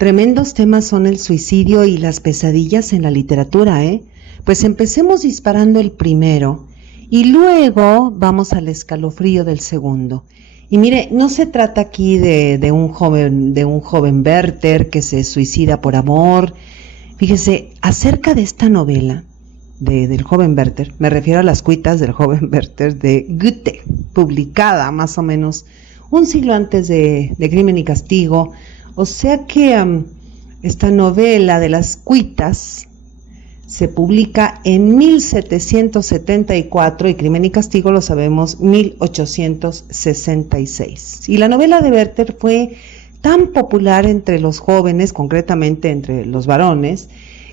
Tremendos temas son el suicidio y las pesadillas en la literatura, ¿eh? Pues empecemos disparando el primero y luego vamos al escalofrío del segundo. Y mire, no se trata aquí de un joven Werther que se suicida por amor. Fíjese, acerca de esta novela del joven Werther, me refiero a Las cuitas del joven Werther de Goethe, publicada más o menos un siglo antes de Crimen y Castigo. O sea que esta novela de Las cuitas se publica en 1774 y Crimen y Castigo, lo sabemos, 1866. Y la novela de Werther fue tan popular entre los jóvenes, concretamente entre los varones,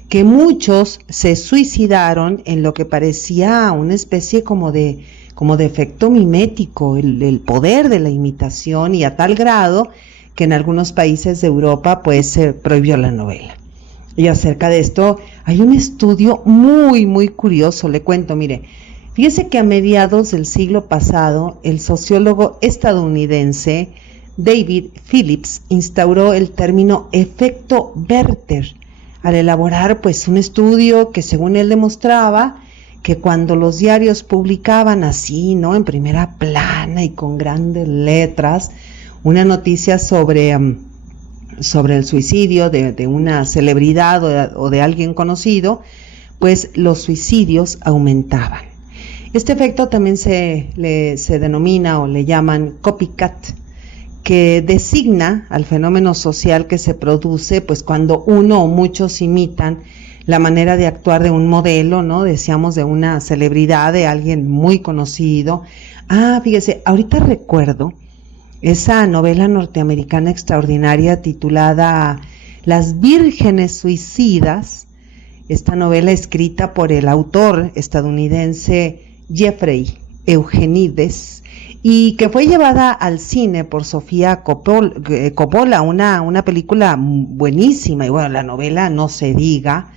que muchos se suicidaron en lo que parecía una especie como de efecto mimético, el poder de la imitación, y a tal grado que en algunos países de Europa pues se prohibió la novela. Y acerca de esto hay un estudio muy curioso, le cuento, mire, fíjese que a mediados del siglo pasado el sociólogo estadounidense David Phillips instauró el término efecto Werther al elaborar pues un estudio que según él demostraba que cuando los diarios publicaban así, ¿no?, en primera plana y con grandes letras, una noticia sobre el suicidio de una celebridad o de alguien conocido, pues los suicidios aumentaban. Este efecto también se denomina o le llaman copycat, que designa al fenómeno social que se produce pues cuando uno o muchos imitan la manera de actuar de un modelo, ¿no? Decíamos de una celebridad, de alguien muy conocido. Fíjese, ahorita recuerdo esa novela norteamericana extraordinaria titulada Las vírgenes suicidas, esta novela escrita por el autor estadounidense Jeffrey Eugenides y que fue llevada al cine por Sofía Coppola, una película buenísima, y bueno, la novela no se diga,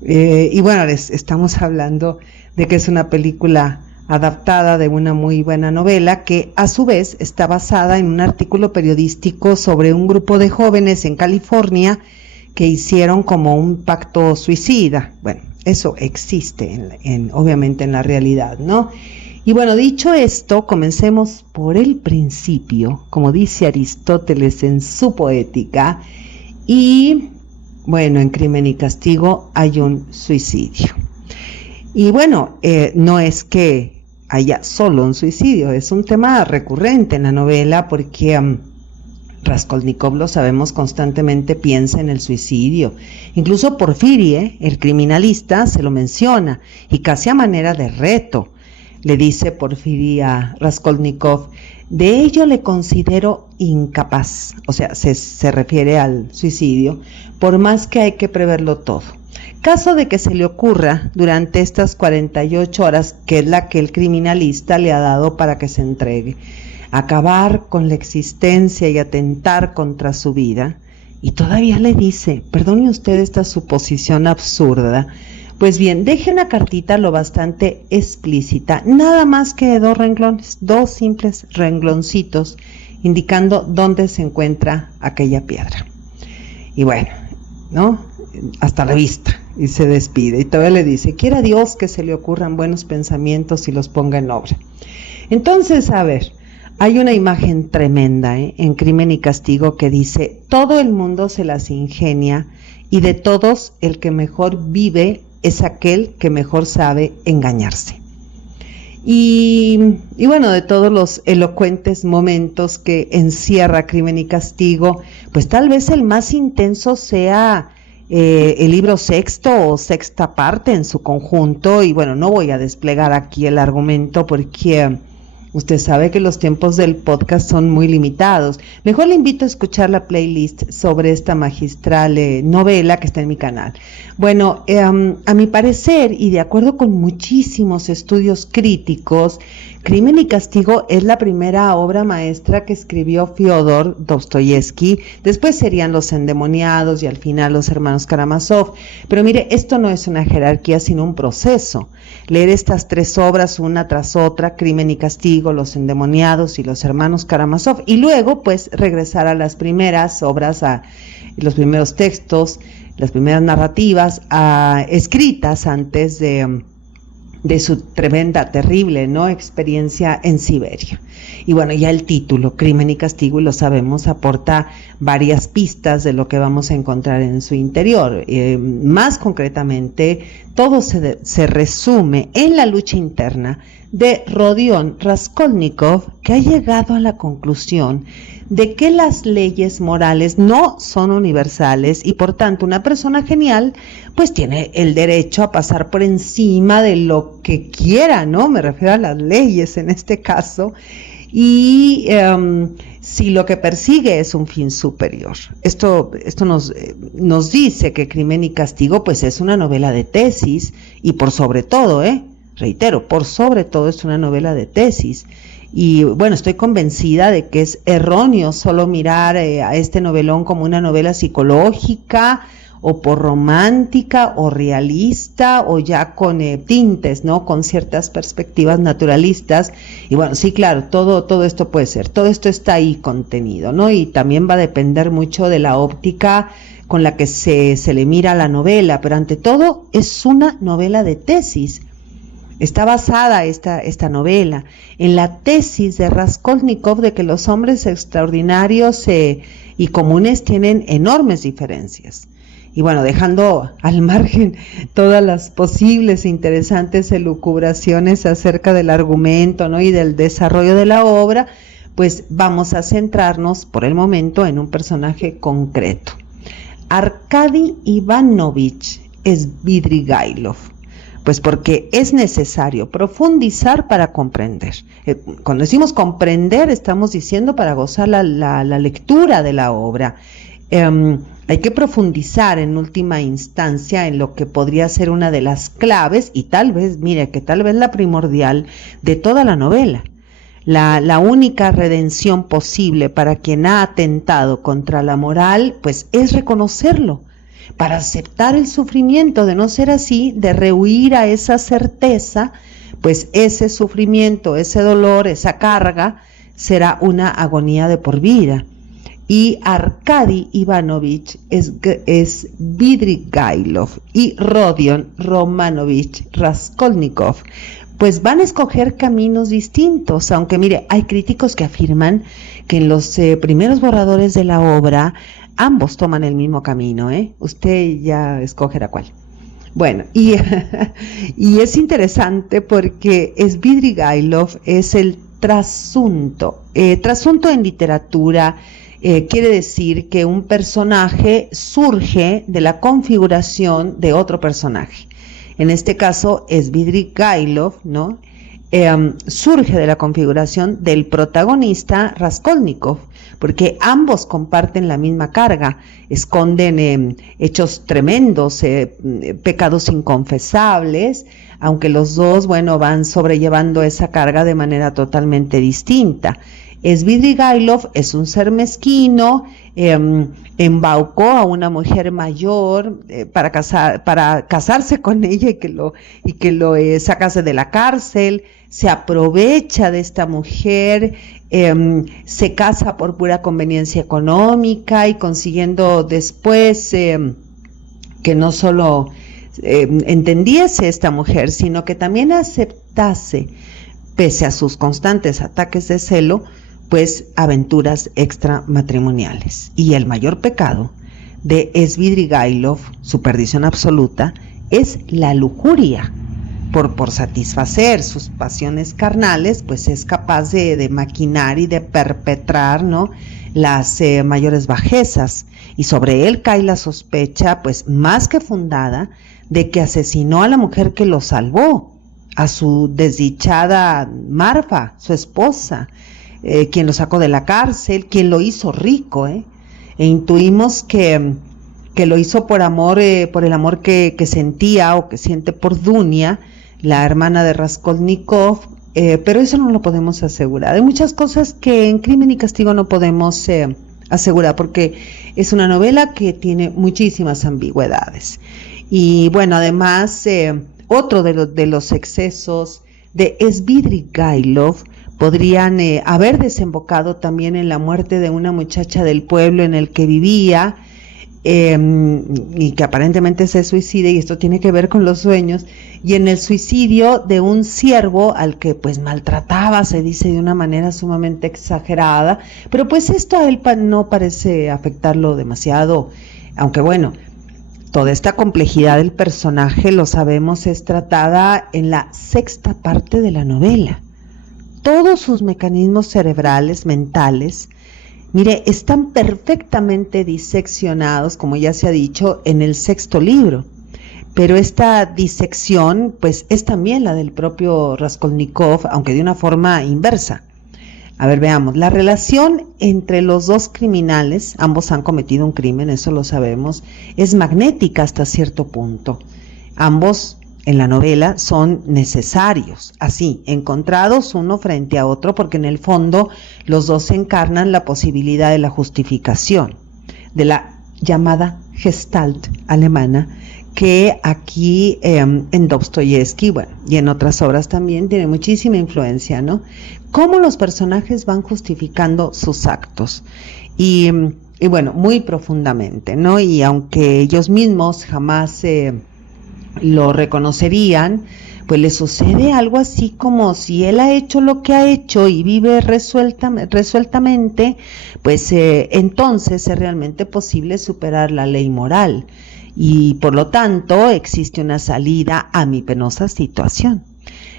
y bueno, estamos hablando de que es una película adaptada de una muy buena novela que a su vez está basada en un artículo periodístico sobre un grupo de jóvenes en California que hicieron como un pacto suicida. Bueno, eso existe obviamente en la realidad, ¿no? Y bueno, dicho esto, comencemos por el principio, como dice Aristóteles en su Poética, y bueno, en Crimen y Castigo hay un suicidio. Y bueno, no es que haya solo un suicidio, es un tema recurrente en la novela porque Raskolnikov, lo sabemos, constantemente piensa en el suicidio. Incluso Porfirie, el criminalista, se lo menciona y casi a manera de reto. Le dice Porfirie a Raskolnikov, de ello le considero incapaz, o sea, se refiere al suicidio, por más que hay que preverlo todo. Caso de que se le ocurra durante estas 48 horas, que es la que el criminalista le ha dado para que se entregue, acabar con la existencia y atentar contra su vida, y todavía le dice, perdone usted esta suposición absurda, pues bien, deje una cartita lo bastante explícita, nada más que de 2 renglones, 2 simples rengloncitos, indicando dónde se encuentra aquella piedra. Y bueno, ¿no?, hasta la vista, y se despide, y todavía le dice, quiera Dios que se le ocurran buenos pensamientos y los ponga en obra. Entonces, a ver, hay una imagen tremenda en Crimen y Castigo que dice, todo el mundo se las ingenia, y de todos el que mejor vive es aquel que mejor sabe engañarse. Y bueno, de todos los elocuentes momentos que encierra Crimen y Castigo, pues tal vez el más intenso sea el libro sexto o sexta parte en su conjunto, y bueno, no voy a desplegar aquí el argumento porque usted sabe que los tiempos del podcast son muy limitados. Mejor le invito a escuchar la playlist sobre esta magistral novela que está en mi canal. Bueno, a mi parecer, y de acuerdo con muchísimos estudios críticos, Crimen y Castigo es la primera obra maestra que escribió Fyodor Dostoyevsky. Después serían Los endemoniados y al final Los hermanos Karamazov. Pero mire, esto no es una jerarquía, sino un proceso. Leer estas 3 obras una tras otra, Crimen y Castigo, Los endemoniados y Los hermanos Karamazov, y luego pues regresar a las primeras obras, los primeros textos, las primeras narrativas escritas antes de su tremenda, terrible, ¿no?, experiencia en Siberia. Y bueno, ya el título, Crimen y Castigo, y lo sabemos, aporta varias pistas de lo que vamos a encontrar en su interior. Más concretamente, todo se resume en la lucha interna de Rodion Raskolnikov, que ha llegado a la conclusión de que las leyes morales no son universales y por tanto una persona genial pues tiene el derecho a pasar por encima de lo que quiera, ¿no? Me refiero a las leyes en este caso, y si lo que persigue es un fin superior. Esto nos dice que Crimen y Castigo pues es una novela de tesis y por sobre todo, reitero, por sobre todo es una novela de tesis. Y bueno, estoy convencida de que es erróneo solo mirar a este novelón como una novela psicológica o por romántica o realista o ya con tintes, ¿no?, con ciertas perspectivas naturalistas. Y bueno, sí, claro, todo esto puede ser, todo esto está ahí contenido, ¿no? Y también va a depender mucho de la óptica con la que se le mira a la novela, pero ante todo es una novela de tesis. Está basada esta novela en la tesis de Raskolnikov de que los hombres extraordinarios y comunes tienen enormes diferencias. Y bueno, dejando al margen todas las posibles e interesantes elucubraciones acerca del argumento, ¿no?, y del desarrollo de la obra, pues vamos a centrarnos por el momento en un personaje concreto. Arkady Ivanovich Svidrigailov. Pues porque es necesario profundizar para comprender. Cuando decimos comprender, estamos diciendo para gozar la lectura de la obra. Hay que profundizar en última instancia en lo que podría ser una de las claves y tal vez la primordial de toda la novela. La única redención posible para quien ha atentado contra la moral, pues es reconocerlo, para aceptar el sufrimiento. De no ser así, de rehuir a esa certeza, pues ese sufrimiento, ese dolor, esa carga, será una agonía de por vida. Y Arkady Ivanovich Svidrigailov y Rodion Romanovich Raskolnikov, pues van a escoger caminos distintos, aunque mire, hay críticos que afirman que en los primeros borradores de la obra ambos toman el mismo camino, Usted ya escogerá cuál. Bueno, y es interesante porque Svidrigailov es el trasunto. Trasunto en literatura quiere decir que un personaje surge de la configuración de otro personaje. En este caso, Svidrigailov, ¿no?, surge de la configuración del protagonista Raskolnikov, porque ambos comparten la misma carga, esconden hechos tremendos, pecados inconfesables, aunque los dos, van sobrellevando esa carga de manera totalmente distinta. Svidrigailov es un ser mezquino, embaucó a una mujer mayor para casarse con ella y que lo sacase de la cárcel, se aprovecha de esta mujer, se casa por pura conveniencia económica y consiguiendo después que no solo entendiese esta mujer, sino que también aceptase, pese a sus constantes ataques de celo, pues aventuras extramatrimoniales. Y el mayor pecado de Svidrigailov, su perdición absoluta, es la lujuria. Por satisfacer sus pasiones carnales, pues es capaz de maquinar y de perpetrar, ¿no?, las mayores bajezas. Y sobre él cae la sospecha, pues más que fundada, de que asesinó a la mujer que lo salvó, a su desdichada Marfa, su esposa, quien lo sacó de la cárcel, quien lo hizo rico, E intuimos que lo hizo por amor, por el amor que sentía o que siente por Dunia, la hermana de Raskolnikov, pero eso no lo podemos asegurar. Hay muchas cosas que en Crimen y Castigo no podemos asegurar, porque es una novela que tiene muchísimas ambigüedades. Y bueno, además, otro de los excesos de Svidrigailov podrían haber desembocado también en la muerte de una muchacha del pueblo en el que vivía, y que aparentemente se suicida, y esto tiene que ver con los sueños, y en el suicidio de un siervo al que pues maltrataba, se dice de una manera sumamente exagerada, pero pues esto a él no parece afectarlo demasiado, aunque bueno, toda esta complejidad del personaje, lo sabemos, es tratada en la sexta parte de la novela. Todos sus mecanismos cerebrales, mentales, mire, están perfectamente diseccionados, como ya se ha dicho, en el sexto libro. Pero esta disección, pues, es también la del propio Raskolnikov, aunque de una forma inversa. A ver, veamos, la relación entre los dos criminales, ambos han cometido un crimen, eso lo sabemos, es magnética hasta cierto punto. Ambos en la novela son necesarios, así, encontrados uno frente a otro, porque en el fondo los dos encarnan la posibilidad de la justificación, de la llamada Gestalt alemana, que aquí en Dostoyevsky, bueno, y en otras obras también tiene muchísima influencia, ¿no? Cómo los personajes van justificando sus actos y bueno, muy profundamente, ¿no? Y aunque ellos mismos jamás lo reconocerían, pues le sucede algo así como si él ha hecho lo que ha hecho y vive resueltamente, pues entonces es realmente posible superar la ley moral y por lo tanto existe una salida a mi penosa situación.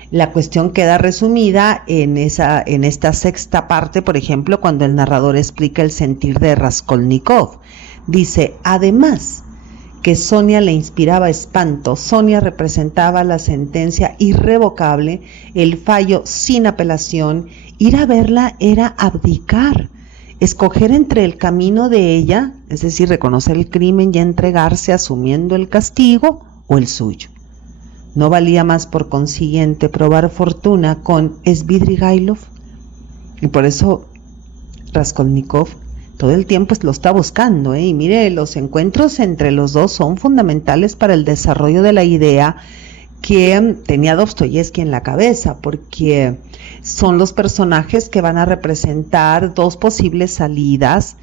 La cuestión queda resumida en esta sexta parte, por ejemplo, cuando el narrador explica el sentir de Raskolnikov. Dice, además que Sonia le inspiraba espanto, Sonia representaba la sentencia irrevocable, el fallo sin apelación, ir a verla era abdicar, escoger entre el camino de ella, es decir, reconocer el crimen y entregarse asumiendo el castigo, o el suyo. ¿No valía más por consiguiente probar fortuna con Svidrigailov? Y por eso Raskolnikov todo el tiempo lo está buscando, y mire, los encuentros entre los dos son fundamentales para el desarrollo de la idea que tenía Dostoyevsky en la cabeza, porque son los personajes que van a representar dos posibles salidas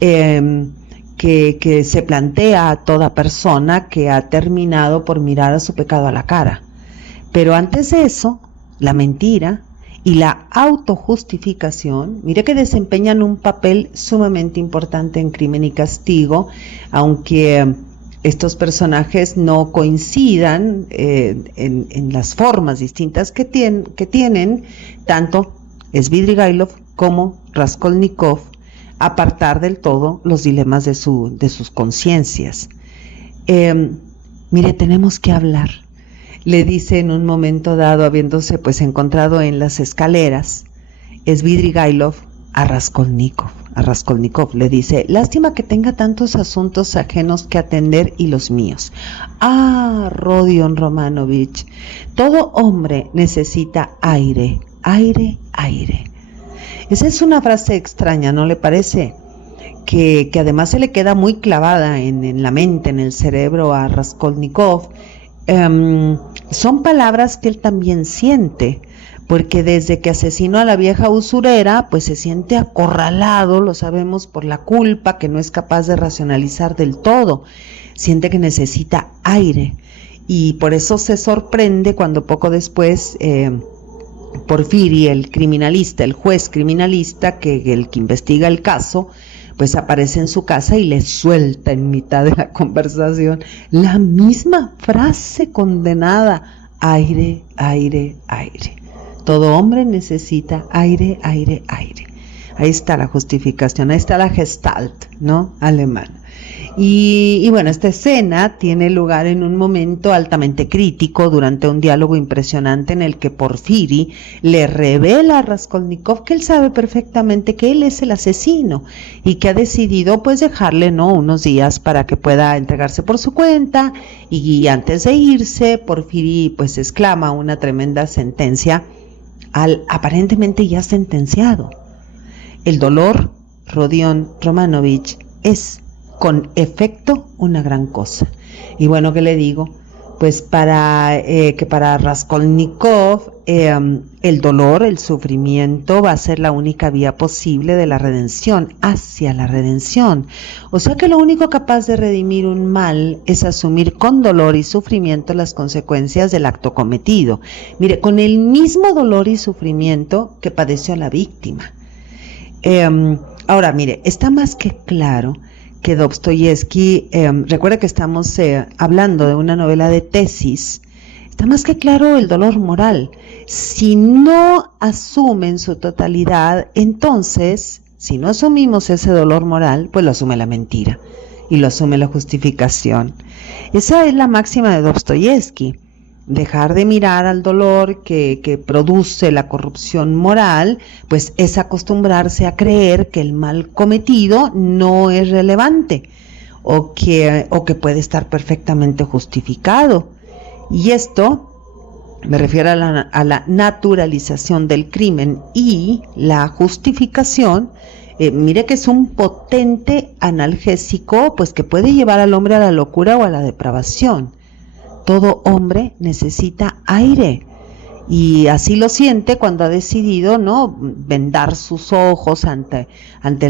que se plantea a toda persona que ha terminado por mirar a su pecado a la cara. Pero antes de eso, la mentira y la autojustificación, mire que desempeñan un papel sumamente importante en Crimen y Castigo, aunque estos personajes no coincidan en las formas distintas que tienen tanto Svidrigailov como Raskolnikov, apartar del todo los dilemas de sus conciencias. Mire, tenemos que hablar, le dice en un momento dado, habiéndose pues encontrado en las escaleras, Svidrigailov a Raskolnikov. A Raskolnikov le dice, lástima que tenga tantos asuntos ajenos que atender y los míos. Ah, Rodion Romanovich, todo hombre necesita aire, aire, aire. Esa es una frase extraña, ¿no le parece? Que además se le queda muy clavada en la mente, en el cerebro a Raskolnikov. Son palabras que él también siente, porque desde que asesinó a la vieja usurera, pues se siente acorralado, lo sabemos, por la culpa, que no es capaz de racionalizar del todo, siente que necesita aire, y por eso se sorprende cuando poco después Porfiri, el criminalista, el juez criminalista, el que investiga el caso, pues aparece en su casa y le suelta en mitad de la conversación la misma frase condenada, aire, aire, aire. Todo hombre necesita aire, aire, aire. Ahí está la justificación, ahí está la Gestalt, ¿no? Alemana. Y bueno, esta escena tiene lugar en un momento altamente crítico, durante un diálogo impresionante en el que Porfiri le revela a Raskolnikov que él sabe perfectamente que él es el asesino y que ha decidido pues dejarle, ¿no?, unos días para que pueda entregarse por su cuenta, y antes de irse, Porfiri pues exclama una tremenda sentencia al aparentemente ya sentenciado. El dolor, Rodion Romanovich, es con efecto una gran cosa. Y bueno, ¿qué le digo? Pues para Raskolnikov el dolor, el sufrimiento va a ser la única vía posible de la redención, hacia la redención. O sea que lo único capaz de redimir un mal es asumir con dolor y sufrimiento las consecuencias del acto cometido. Mire, con el mismo dolor y sufrimiento que padeció la víctima. Ahora, mire, está más que claro que Dostoyevsky, recuerda que estamos hablando de una novela de tesis, está más que claro el dolor moral. Si no asume en su totalidad, entonces, si no asumimos ese dolor moral, pues lo asume la mentira y lo asume la justificación. Esa es la máxima de Dostoyevsky. Dejar de mirar al dolor que produce la corrupción moral, pues es acostumbrarse a creer que el mal cometido no es relevante o que puede estar perfectamente justificado. Y esto me refiero a la naturalización del crimen y la justificación. Mire que es un potente analgésico, pues que puede llevar al hombre a la locura o a la depravación. Todo hombre necesita aire y así lo siente cuando ha decidido, ¿no?, vendar sus ojos ante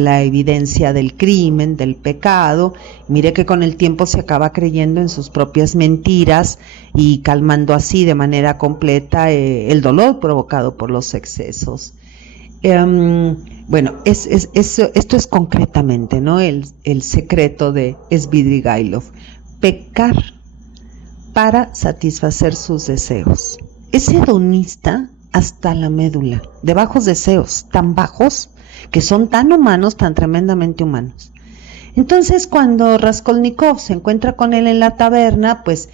la evidencia del crimen, del pecado. Mire que con el tiempo se acaba creyendo en sus propias mentiras y calmando así de manera completa el dolor provocado por los excesos. Bueno, esto es concretamente, ¿no?, el secreto de Svidrigailov: pecar para satisfacer sus deseos. Es hedonista hasta la médula, de bajos deseos, tan bajos que son tan humanos, tan tremendamente humanos. Entonces, cuando Raskolnikov se encuentra con él en la taberna, pues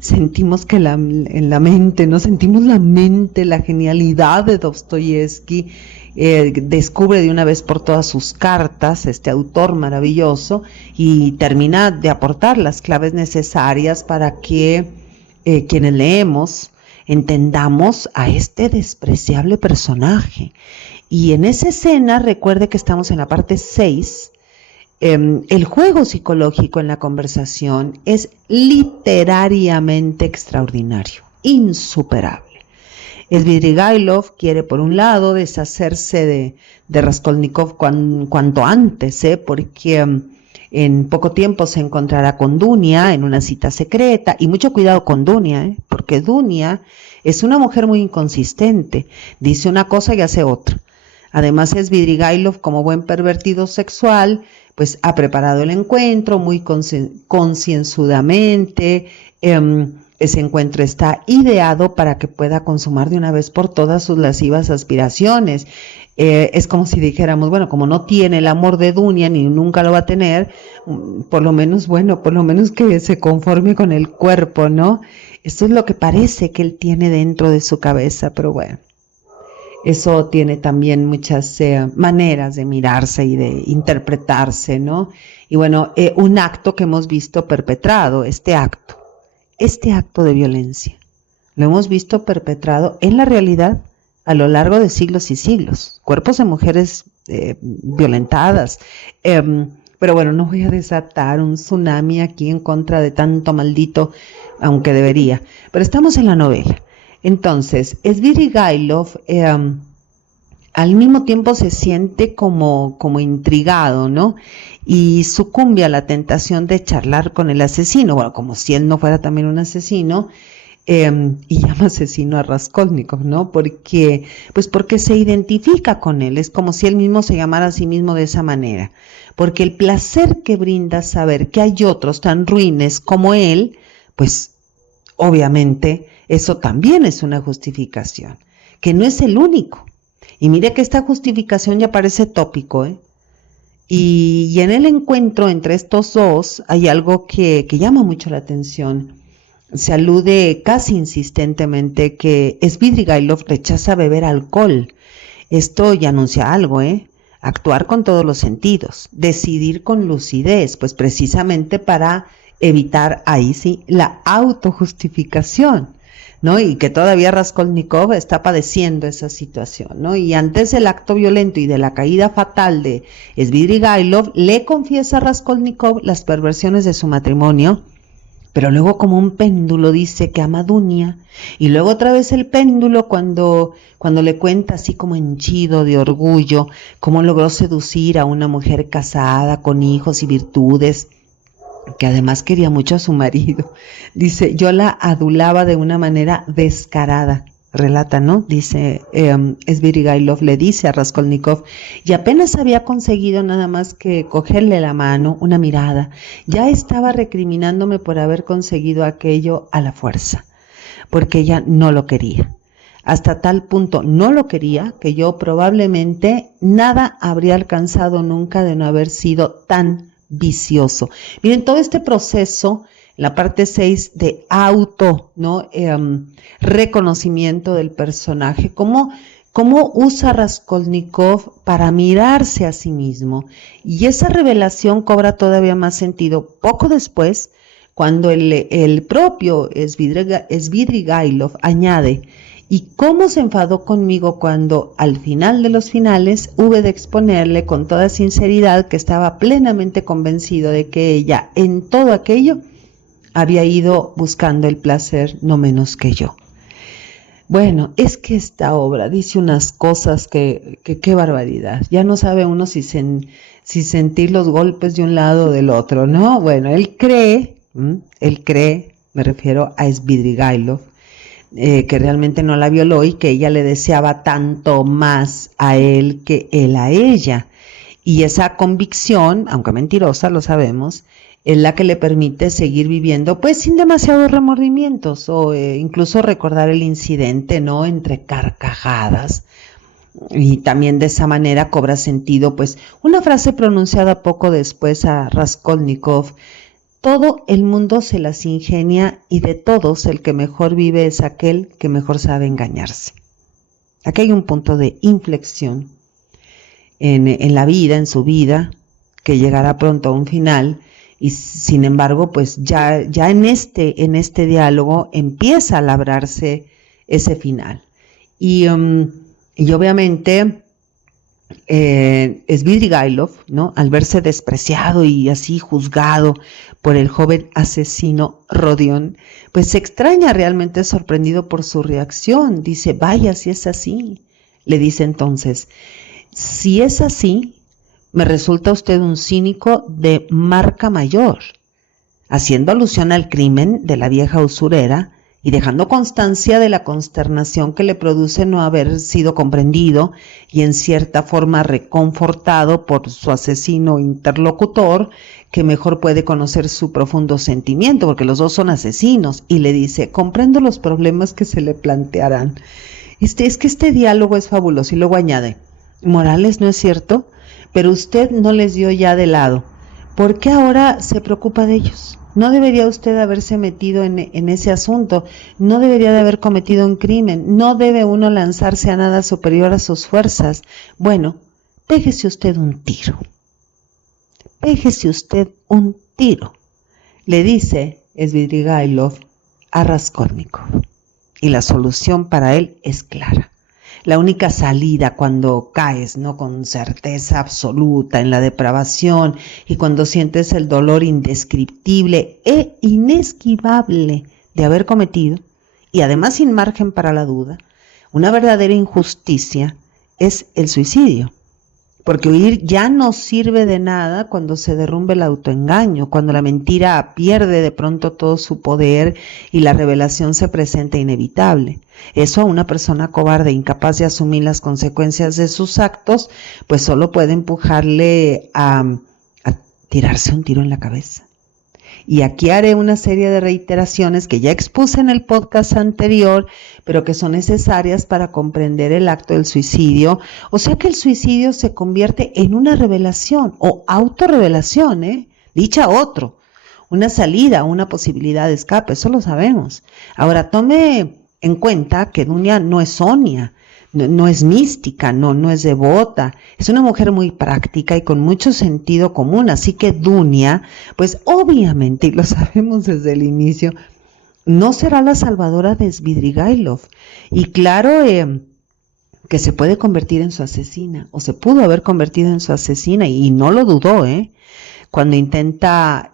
sentimos que en la mente, ¿no? Sentimos la mente, la genialidad de Dostoyevsky. Descubre de una vez por todas sus cartas, este autor maravilloso, y termina de aportar las claves necesarias para que quienes leemos entendamos a este despreciable personaje. Y en esa escena, recuerde que estamos en la parte 6, el juego psicológico en la conversación es literariamente extraordinario, insuperable. Svidrigailov quiere, por un lado, deshacerse de Raskolnikov cuanto antes, porque en poco tiempo se encontrará con Dunia en una cita secreta. Y mucho cuidado con Dunia, porque Dunia es una mujer muy inconsistente, dice una cosa y hace otra. Además, Svidrigailov, como buen pervertido sexual, pues ha preparado el encuentro muy concienzudamente. Ese encuentro está ideado para que pueda consumar de una vez por todas sus lascivas aspiraciones. Es como si dijéramos, bueno, como no tiene el amor de Dunia ni nunca lo va a tener, por lo menos que se conforme con el cuerpo, ¿no? Esto es lo que parece que él tiene dentro de su cabeza, pero bueno, eso tiene también muchas maneras de mirarse y de interpretarse, ¿no? Y bueno, un acto que hemos visto perpetrado, este acto de violencia, lo hemos visto perpetrado en la realidad a lo largo de siglos y siglos, cuerpos de mujeres violentadas, pero bueno, no voy a desatar un tsunami aquí en contra de tanto maldito, aunque debería, pero estamos en la novela. Entonces, Svidrigailov al mismo tiempo se siente como intrigado, ¿no? Y sucumbe a la tentación de charlar con el asesino, bueno, como si él no fuera también un asesino, y llama asesino a Raskolnikov, ¿no? Porque se identifica con él, es como si él mismo se llamara a sí mismo de esa manera, porque el placer que brinda saber que hay otros tan ruines como él, pues obviamente eso también es una justificación, que no es el único. Y mire que esta justificación ya parece tópico, Y en el encuentro entre estos dos hay algo que llama mucho la atención. Se alude casi insistentemente que Svidrigailov rechaza beber alcohol. Esto ya anuncia algo, Actuar con todos los sentidos, decidir con lucidez, pues precisamente para evitar ahí sí la autojustificación, ¿no? Y que todavía Raskolnikov está padeciendo esa situación, ¿no? Y antes del acto violento y de la caída fatal de Svidrigailov, le confiesa a Raskolnikov las perversiones de su matrimonio, pero luego como un péndulo dice que ama a Dunia, y luego otra vez el péndulo cuando le cuenta así como henchido de orgullo cómo logró seducir a una mujer casada con hijos y virtudes, que además quería mucho a su marido. Dice, yo la adulaba de una manera descarada, relata, ¿no? Dice, Svidrigailov le dice a Raskolnikov, y apenas había conseguido nada más que cogerle la mano, una mirada, ya estaba recriminándome por haber conseguido aquello a la fuerza, porque ella no lo quería. Hasta tal punto no lo quería que yo probablemente nada habría alcanzado nunca de no haber sido tan vicioso. Miren, todo este proceso, la parte 6 de auto, ¿no? Reconocimiento del personaje, cómo usa Raskolnikov para mirarse a sí mismo. Y esa revelación cobra todavía más sentido poco después, cuando el propio Svidrigailov añade, y cómo se enfadó conmigo cuando al final de los finales hube de exponerle con toda sinceridad que estaba plenamente convencido de que ella en todo aquello había ido buscando el placer no menos que yo. Bueno, es que esta obra dice unas cosas que qué barbaridad. Ya no sabe uno si sentir los golpes de un lado o del otro, ¿no? Bueno, él cree, me refiero a Svidrigailov, que realmente no la violó y que ella le deseaba tanto más a él que él a ella. Y esa convicción, aunque mentirosa, lo sabemos, es la que le permite seguir viviendo pues sin demasiados remordimientos o incluso recordar el incidente, ¿no? Entre carcajadas. Y también de esa manera cobra sentido pues una frase pronunciada poco después a Raskolnikov: todo el mundo se las ingenia y de todos el que mejor vive es aquel que mejor sabe engañarse. Aquí hay un punto de inflexión en la vida, en su vida, que llegará pronto a un final, y sin embargo, pues ya en este diálogo empieza a labrarse ese final. Y obviamente Svidrigailov, ¿no? Al verse despreciado y así juzgado por el joven asesino Rodion, pues se extraña, realmente sorprendido por su reacción. Dice, vaya, si es así. Le dice entonces, si es así, me resulta usted un cínico de marca mayor, haciendo alusión al crimen de la vieja usurera y dejando constancia de la consternación que le produce no haber sido comprendido y en cierta forma reconfortado por su asesino interlocutor, que mejor puede conocer su profundo sentimiento, porque los dos son asesinos, y le dice, comprendo los problemas que se le plantearán. Es que este diálogo es fabuloso, y luego añade, Morales, ¿no es cierto? Pero usted no les dio ya de lado. ¿Por qué ahora se preocupa de ellos? No debería usted haberse metido en ese asunto, no debería de haber cometido un crimen, no debe uno lanzarse a nada superior a sus fuerzas. Bueno, pégese usted un tiro. Pégese usted un tiro, le dice Svidrigailov a Raskolnikov. Y la solución para él es clara. La única salida cuando caes, ¿no? Con certeza absoluta en la depravación y cuando sientes el dolor indescriptible e inesquivable de haber cometido, y además sin margen para la duda, una verdadera injusticia, es el suicidio. Porque huir ya no sirve de nada cuando se derrumbe el autoengaño, cuando la mentira pierde de pronto todo su poder y la revelación se presenta inevitable. Eso a una persona cobarde, incapaz de asumir las consecuencias de sus actos, pues solo puede empujarle a tirarse un tiro en la cabeza. Y aquí haré una serie de reiteraciones que ya expuse en el podcast anterior, pero que son necesarias para comprender el acto del suicidio. O sea que el suicidio se convierte en una revelación o autorrevelación, dicha otro, una salida, una posibilidad de escape, eso lo sabemos. Ahora, tome en cuenta que Dunia no es Sonia, no es mística, no es devota, es una mujer muy práctica y con mucho sentido común, así que Dunia, pues obviamente, y lo sabemos desde el inicio, no será la salvadora de Svidrigailov, y claro que se puede convertir en su asesina, o se pudo haber convertido en su asesina, y no lo dudó, cuando intenta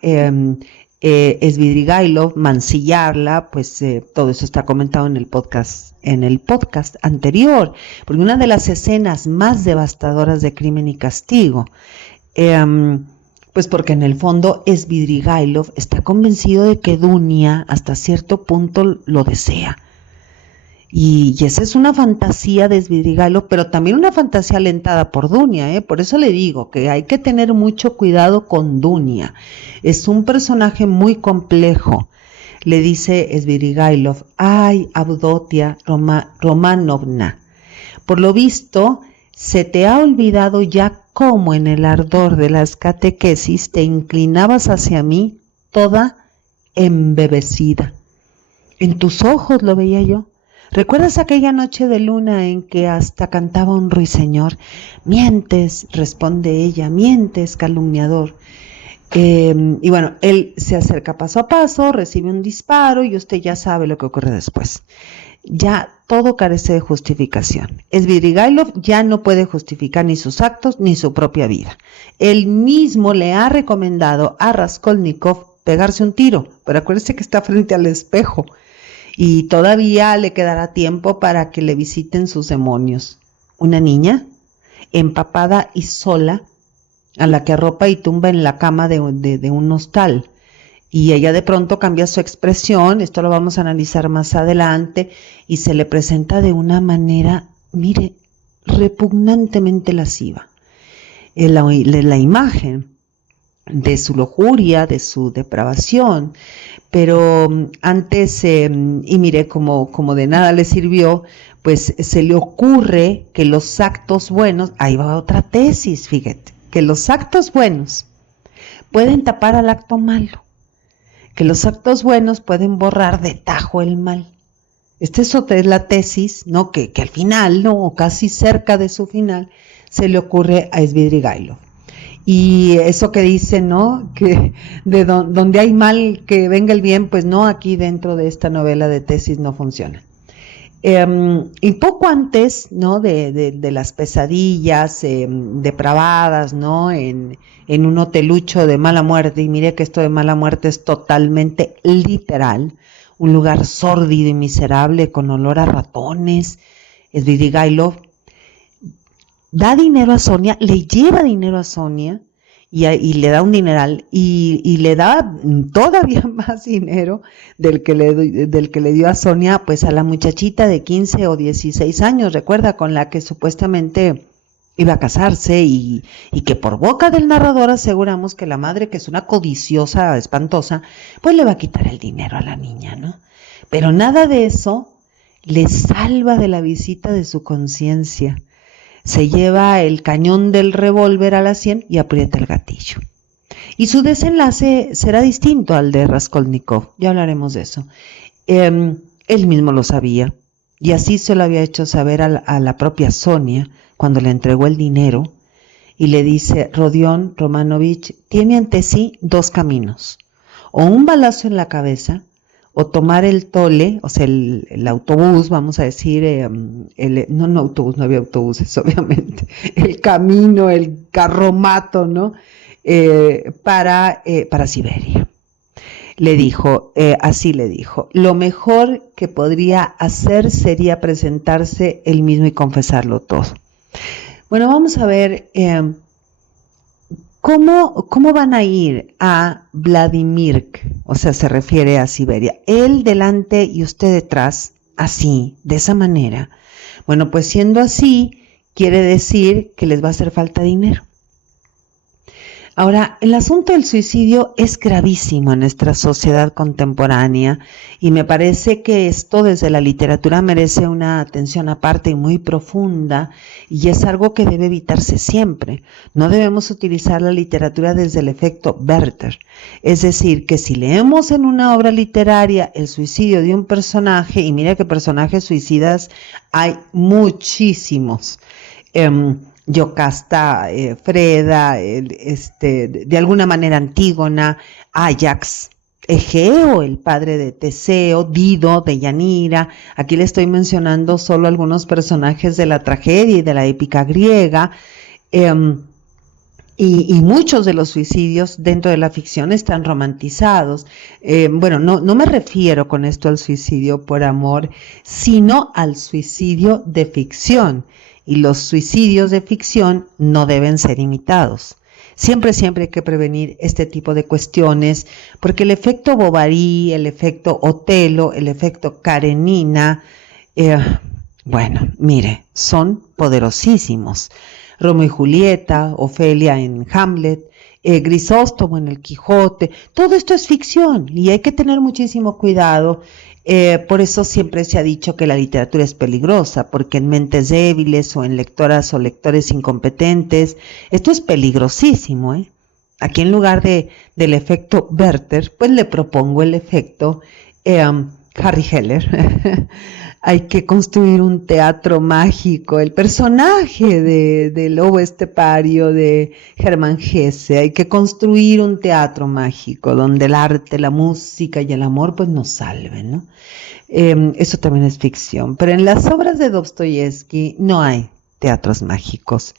Svidrigailov, mancillarla, pues todo eso está comentado en el podcast anterior, porque una de las escenas más devastadoras de Crimen y Castigo, pues porque en el fondo Svidrigailov está convencido de que Dunia hasta cierto punto lo desea. Y esa es una fantasía de Svidrigailov, pero también una fantasía alentada por Dunia, por eso le digo que hay que tener mucho cuidado con Dunia. Es un personaje muy complejo. Le dice Svidrigailov: ay, Avdotia Romanovna, por lo visto se te ha olvidado ya cómo en el ardor de las catequesis te inclinabas hacia mí toda embebecida. En tus ojos lo veía yo. ¿Recuerdas aquella noche de luna en que hasta cantaba un ruiseñor? Mientes, responde ella, mientes, calumniador. Y bueno, él se acerca paso a paso, recibe un disparo y usted ya sabe lo que ocurre después. Ya todo carece de justificación. Svidrigailov ya no puede justificar ni sus actos ni su propia vida. Él mismo le ha recomendado a Raskolnikov pegarse un tiro, pero acuérdese que está frente al espejo. Y todavía le quedará tiempo para que le visiten sus demonios. Una niña, empapada y sola, a la que arropa y tumba en la cama de un hostal. Y ella de pronto cambia su expresión, esto lo vamos a analizar más adelante, y se le presenta de una manera, mire, repugnantemente lasciva. La imagen de su lujuria, de su depravación. Pero antes, y mire, como de nada le sirvió, pues se le ocurre que los actos buenos, ahí va otra tesis, fíjate, que los actos buenos pueden tapar al acto malo, que los actos buenos pueden borrar de tajo el mal. Esta es la tesis, ¿no? Que al final, ¿no? O casi cerca de su final, se le ocurre a Svidrigailov. Y eso que dice, ¿no? Que de donde hay mal, que venga el bien, pues no, aquí dentro de esta novela de tesis no funciona. Y poco antes, ¿no? De las pesadillas depravadas, ¿no? En un hotelucho de mala muerte, y mire que esto de mala muerte es totalmente literal, un lugar sórdido y miserable con olor a ratones. Svidrigailov da dinero a Sonia, le lleva dinero a Sonia y le da un dineral y le da todavía más dinero del que le dio a Sonia, pues a la muchachita de 15 o 16 años, recuerda, con la que supuestamente iba a casarse y que por boca del narrador aseguramos que la madre, que es una codiciosa espantosa, pues le va a quitar el dinero a la niña, ¿no? Pero nada de eso le salva de la visita de su conciencia. Se lleva el cañón del revólver a la sien y aprieta el gatillo. Y su desenlace será distinto al de Raskolnikov, ya hablaremos de eso. Él mismo lo sabía, y así se lo había hecho saber a la propia Sonia cuando le entregó el dinero, y le dice: Rodion Romanovich tiene ante sí dos caminos, o un balazo en la cabeza, o tomar el tole, o sea, el autobús, vamos a decir, autobús, no había autobuses, obviamente, el camino, el carromato, ¿no? Para Siberia. Le dijo, así le dijo: lo mejor que podría hacer sería presentarse él mismo y confesarlo todo. Bueno, vamos a ver ¿Cómo van a ir a Vladimir? O sea, se refiere a Siberia. Él delante y usted detrás, así, de esa manera. Bueno, pues siendo así, quiere decir que les va a hacer falta dinero. Ahora, el asunto del suicidio es gravísimo en nuestra sociedad contemporánea y me parece que esto desde la literatura merece una atención aparte y muy profunda, y es algo que debe evitarse siempre. No debemos utilizar la literatura desde el efecto Werther, es decir, que si leemos en una obra literaria el suicidio de un personaje, y mira que personajes suicidas hay muchísimos, Yocasta, Freda, de alguna manera Antígona, Ajax, Egeo, el padre de Teseo, Dido, de Yanira. Aquí le estoy mencionando solo algunos personajes de la tragedia y de la épica griega. Y muchos de los suicidios dentro de la ficción están romantizados. Bueno, no me refiero con esto al suicidio por amor, sino al suicidio de ficción. Y los suicidios de ficción no deben ser imitados. Siempre hay que prevenir este tipo de cuestiones, porque el efecto Bovary, el efecto Otelo, el efecto Karenina, bueno, mire, son poderosísimos. Romeo y Julieta, Ofelia en Hamlet, Grisóstomo en el Quijote, todo esto es ficción y hay que tener muchísimo cuidado. Por eso siempre se ha dicho que la literatura es peligrosa, porque en mentes débiles o en lectoras o lectores incompetentes, esto es peligrosísimo. Aquí en lugar del efecto Werther, pues le propongo el efecto Harry Heller. Hay que construir un teatro mágico, el personaje de Lobo Estepario de Hermann Hesse, hay que construir un teatro mágico donde el arte, la música y el amor pues nos salven, ¿no? Eso también es ficción, pero en las obras de Dostoyevsky no hay teatros mágicos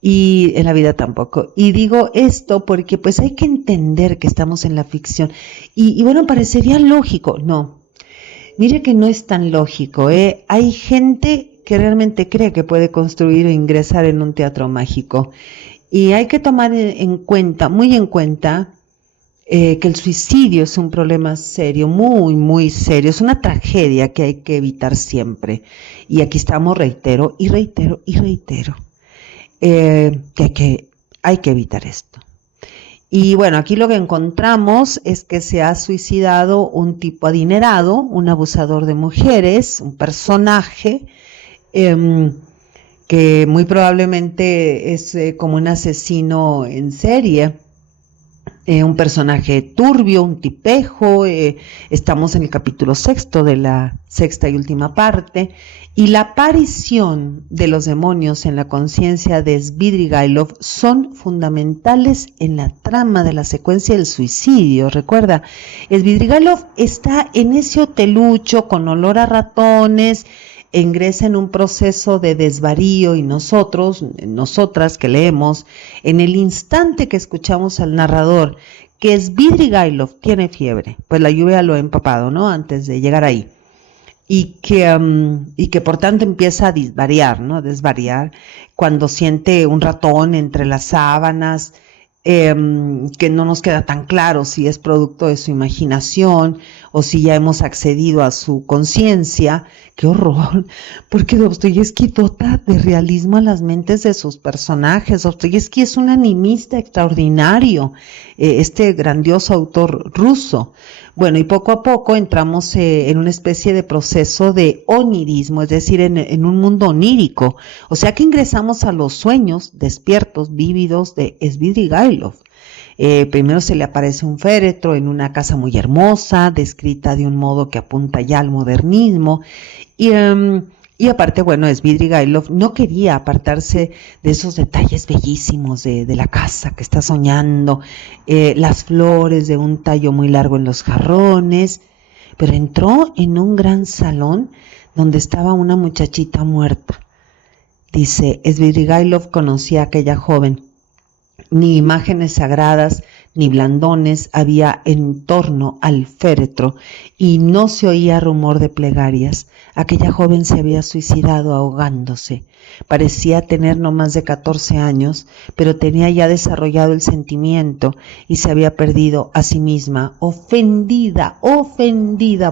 y en la vida tampoco. Y digo esto porque pues hay que entender que estamos en la ficción y bueno, parecería lógico, no. Mire que no es tan lógico, Hay gente que realmente cree que puede construir o ingresar en un teatro mágico. Y hay que tomar en cuenta, muy en cuenta, que el suicidio es un problema serio, muy serio. Es una tragedia que hay que evitar siempre. Y aquí estamos, reitero, que hay que evitar esto. Y bueno, aquí lo que encontramos es que se ha suicidado un tipo adinerado, un abusador de mujeres, un personaje que muy probablemente es como un asesino en serie, un personaje turbio, un tipejo. Estamos en el capítulo 6 de la 6ª y última parte, y la aparición de los demonios en la conciencia de Svidrigailov son fundamentales en la trama de la secuencia del suicidio. Recuerda, Svidrigailov está en ese hotelucho con olor a ratones, ingresa en un proceso de desvarío y nosotras que leemos, en el instante que escuchamos al narrador que Svidrigailov tiene fiebre, pues la lluvia lo ha empapado, ¿no? Antes de llegar ahí. Y que por tanto empieza a desvariar, ¿no? Desvariar cuando siente un ratón entre las sábanas, que no nos queda tan claro si es producto de su imaginación o si ya hemos accedido a su conciencia. ¡Qué horror! Porque Dostoyevsky dota de realismo a las mentes de sus personajes. Dostoyevsky es un animista extraordinario, este grandioso autor ruso. Bueno, y poco a poco entramos en una especie de proceso de onirismo, es decir, en un mundo onírico. O sea que ingresamos a los sueños despiertos, vívidos de Svidrigailov. Primero se le aparece un féretro en una casa muy hermosa, descrita de un modo que apunta ya al modernismo. Y aparte, bueno, Svidrigailov no quería apartarse de esos detalles bellísimos de la casa que está soñando, las flores de un tallo muy largo en los jarrones, pero entró en un gran salón donde estaba una muchachita muerta. Dice, Svidrigailov conocía a aquella joven. Ni imágenes sagradas ni blandones había en torno al féretro y no se oía rumor de plegarias. Aquella joven se había suicidado ahogándose. Parecía tener no más de 14 años, pero tenía ya desarrollado el sentimiento y se había perdido a sí misma, ofendida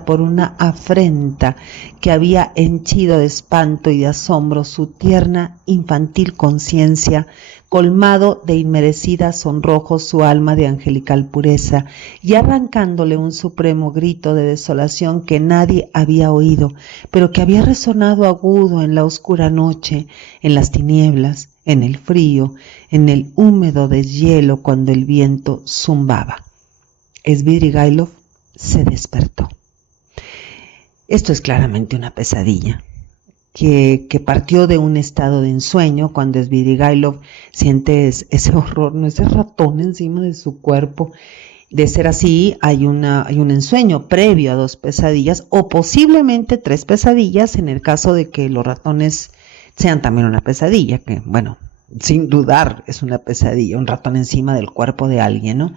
por una afrenta que había henchido de espanto y de asombro su tierna infantil conciencia, colmado de inmerecidas sonrojos su alma de angelical pureza, y arrancándole un supremo grito de desolación que nadie había oído, pero que había resonado agudo en la oscura noche, en las tinieblas, en el frío, en el húmedo deshielo cuando el viento zumbaba. Svidrigailov se despertó. Esto es claramente una pesadilla. Que partió de un estado de ensueño cuando Svidrigailov siente ese horror, no, ese ratón encima de su cuerpo. De ser así, hay un ensueño previo a 2 pesadillas o posiblemente 3 pesadillas en el caso de que los ratones sean también una pesadilla, que bueno, sin dudar es una pesadilla, un ratón encima del cuerpo de alguien, ¿no?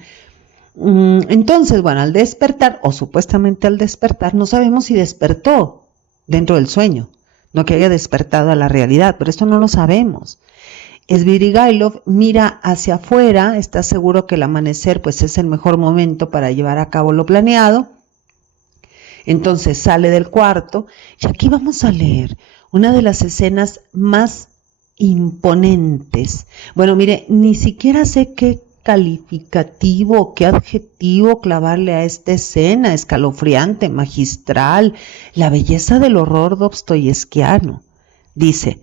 Entonces, bueno, al despertar, o supuestamente al despertar, no sabemos si despertó dentro del sueño, no que haya despertado a la realidad, pero esto no lo sabemos. Svidrigailov mira hacia afuera, está seguro que el amanecer pues es el mejor momento para llevar a cabo lo planeado. Entonces sale del cuarto y aquí vamos a leer una de las escenas más imponentes. Bueno, mire, ni siquiera sé qué calificativo, qué adjetivo clavarle a esta escena, escalofriante, magistral, la belleza del horror dostoyevskiano. Dice: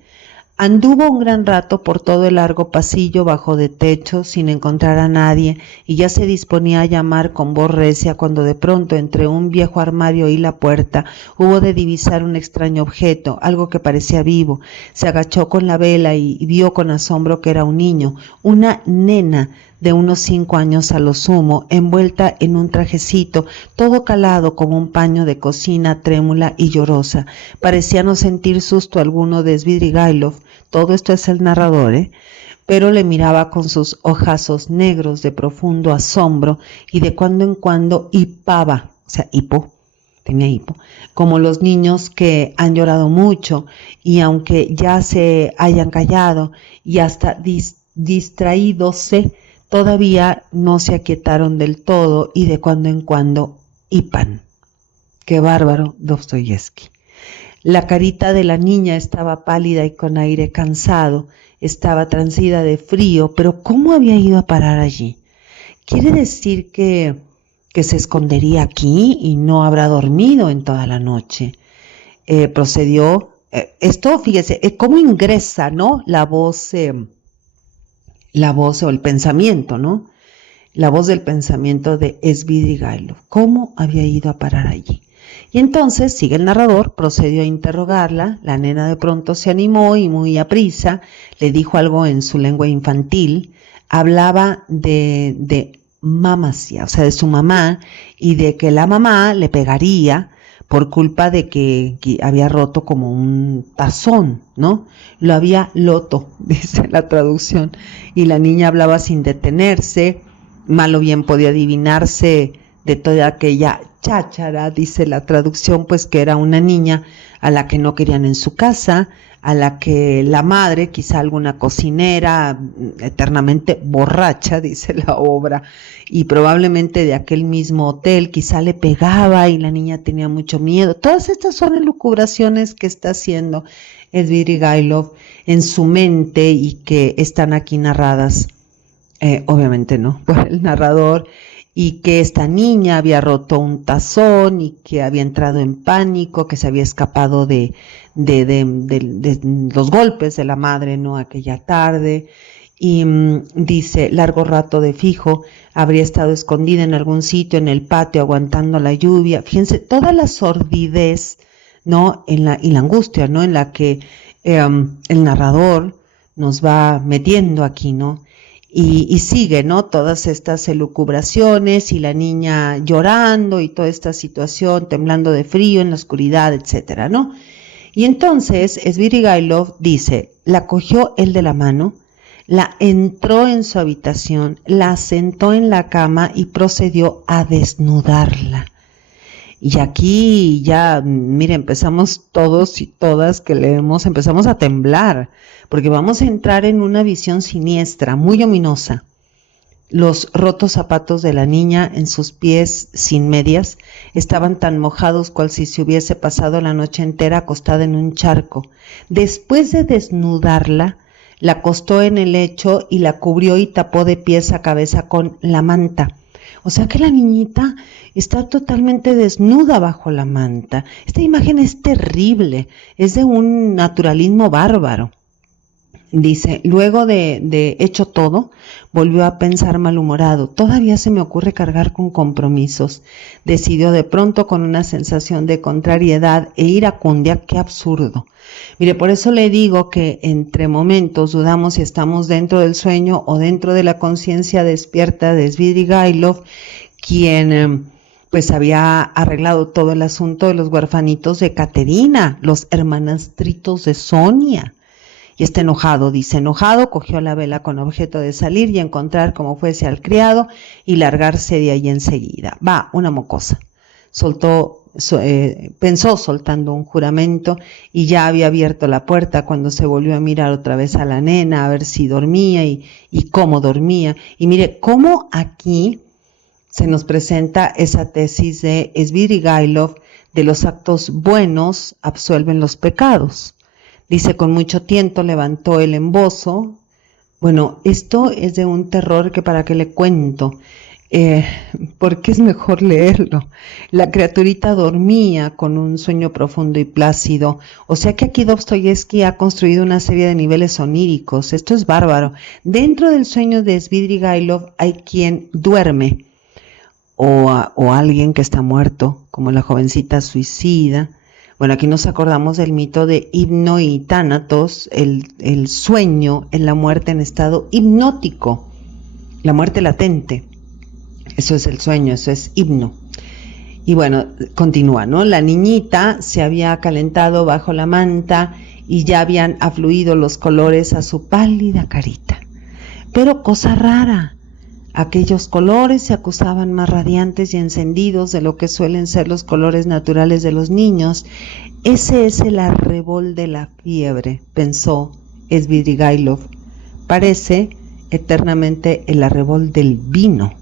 anduvo un gran rato por todo el largo pasillo bajo de techo sin encontrar a nadie y ya se disponía a llamar con voz recia cuando de pronto entre un viejo armario y la puerta hubo de divisar un extraño objeto, algo que parecía vivo. Se agachó con la vela y vio con asombro que era un niño, una nena de unos 5 años a lo sumo, envuelta en un trajecito, todo calado como un paño de cocina, trémula y llorosa. Parecía no sentir susto alguno de Svidrigailov, todo esto es el narrador, pero le miraba con sus ojazos negros de profundo asombro y de cuando en cuando hipaba, o sea, tenía hipo, como los niños que han llorado mucho y aunque ya se hayan callado y hasta distraídose, todavía no se aquietaron del todo y de cuando en cuando hipan. ¡Qué bárbaro, Dostoyevsky! La carita de la niña estaba pálida y con aire cansado, estaba transida de frío, pero ¿cómo había ido a parar allí? ¿Quiere decir que se escondería aquí y no habrá dormido en toda la noche? Procedió, esto, fíjese, cómo ingresa, ¿no? La voz o el pensamiento, ¿no? La voz del pensamiento de Svidrigailov. ¿Cómo había ido a parar allí? Y entonces, sigue el narrador, procedió a interrogarla. La nena de pronto se animó y muy aprisa le dijo algo en su lengua infantil. Hablaba de mamasia, o sea, de su mamá, y de que la mamá le pegaría por culpa de que había roto como un tazón, ¿no? Lo había loto, dice la traducción, y la niña hablaba sin detenerse, mal o bien podía adivinarse de toda aquella cháchara, dice la traducción, pues que era una niña a la que no querían en su casa, a la que la madre, quizá alguna cocinera eternamente borracha, dice la obra, y probablemente de aquel mismo hotel, quizá le pegaba y la niña tenía mucho miedo. Todas estas son elucubraciones que está haciendo Svidrigailov en su mente y que están aquí narradas, obviamente no, por el narrador, y que esta niña había roto un tazón y que había entrado en pánico, que se había escapado de los golpes de la madre, ¿no? Aquella tarde. Y dice, largo rato de fijo, habría estado escondida en algún sitio en el patio aguantando la lluvia. Fíjense, toda la sordidez, ¿no? Y la angustia, ¿no? En la que el narrador nos va metiendo aquí, ¿no? Y sigue, ¿no? Todas estas elucubraciones y la niña llorando y toda esta situación, temblando de frío en la oscuridad, etcétera, ¿no? Y entonces Svidrigailov dice, la cogió él de la mano, la entró en su habitación, la sentó en la cama y procedió a desnudarla. Y aquí ya, mire, empezamos todos y todas que leemos, empezamos a temblar, porque vamos a entrar en una visión siniestra, muy ominosa. Los rotos zapatos de la niña en sus pies sin medias estaban tan mojados cual si se hubiese pasado la noche entera acostada en un charco. Después de desnudarla, la acostó en el lecho y la cubrió y tapó de pies a cabeza con la manta. O sea que la niñita está totalmente desnuda bajo la manta. Esta imagen es terrible, es de un naturalismo bárbaro. Dice, luego de hecho todo, volvió a pensar malhumorado. Todavía se me ocurre cargar con compromisos. Decidió de pronto con una sensación de contrariedad e iracundia. ¡Qué absurdo! Mire, por eso le digo que entre momentos dudamos si estamos dentro del sueño o dentro de la conciencia despierta de Svidrigailov, quien pues había arreglado todo el asunto de los huerfanitos de Caterina, los hermanastritos de Sonia. y está enojado, dice. Enojado, cogió la vela con objeto de salir y encontrar como fuese al criado y largarse de ahí enseguida. Va, una mocosa. Pensó soltando un juramento y ya había abierto la puerta cuando se volvió a mirar otra vez a la nena a ver si dormía y cómo dormía. Y mire, cómo aquí se nos presenta esa tesis de Svidrigailov de los actos buenos absuelven los pecados. Dice, con mucho tiento levantó el embozo. Bueno, esto es de un terror que para qué le cuento, porque es mejor leerlo. La criaturita dormía con un sueño profundo y plácido. O sea que aquí Dostoyevsky ha construido una serie de niveles oníricos. Esto es bárbaro. Dentro del sueño de Svidrigailov hay quien duerme, o alguien que está muerto, como la jovencita suicida. Bueno, aquí nos acordamos del mito de hipno y tánatos, el sueño en la muerte en estado hipnótico, la muerte latente. Eso es el sueño, eso es hipno. Y bueno, continúa, ¿no? La niñita se había calentado bajo la manta y ya habían afluido los colores a su pálida carita. Pero cosa rara, aquellos colores se acusaban más radiantes y encendidos de lo que suelen ser los colores naturales de los niños. Ese es el arrebol de la fiebre, pensó Svidrigailov. Parece eternamente el arrebol del vino.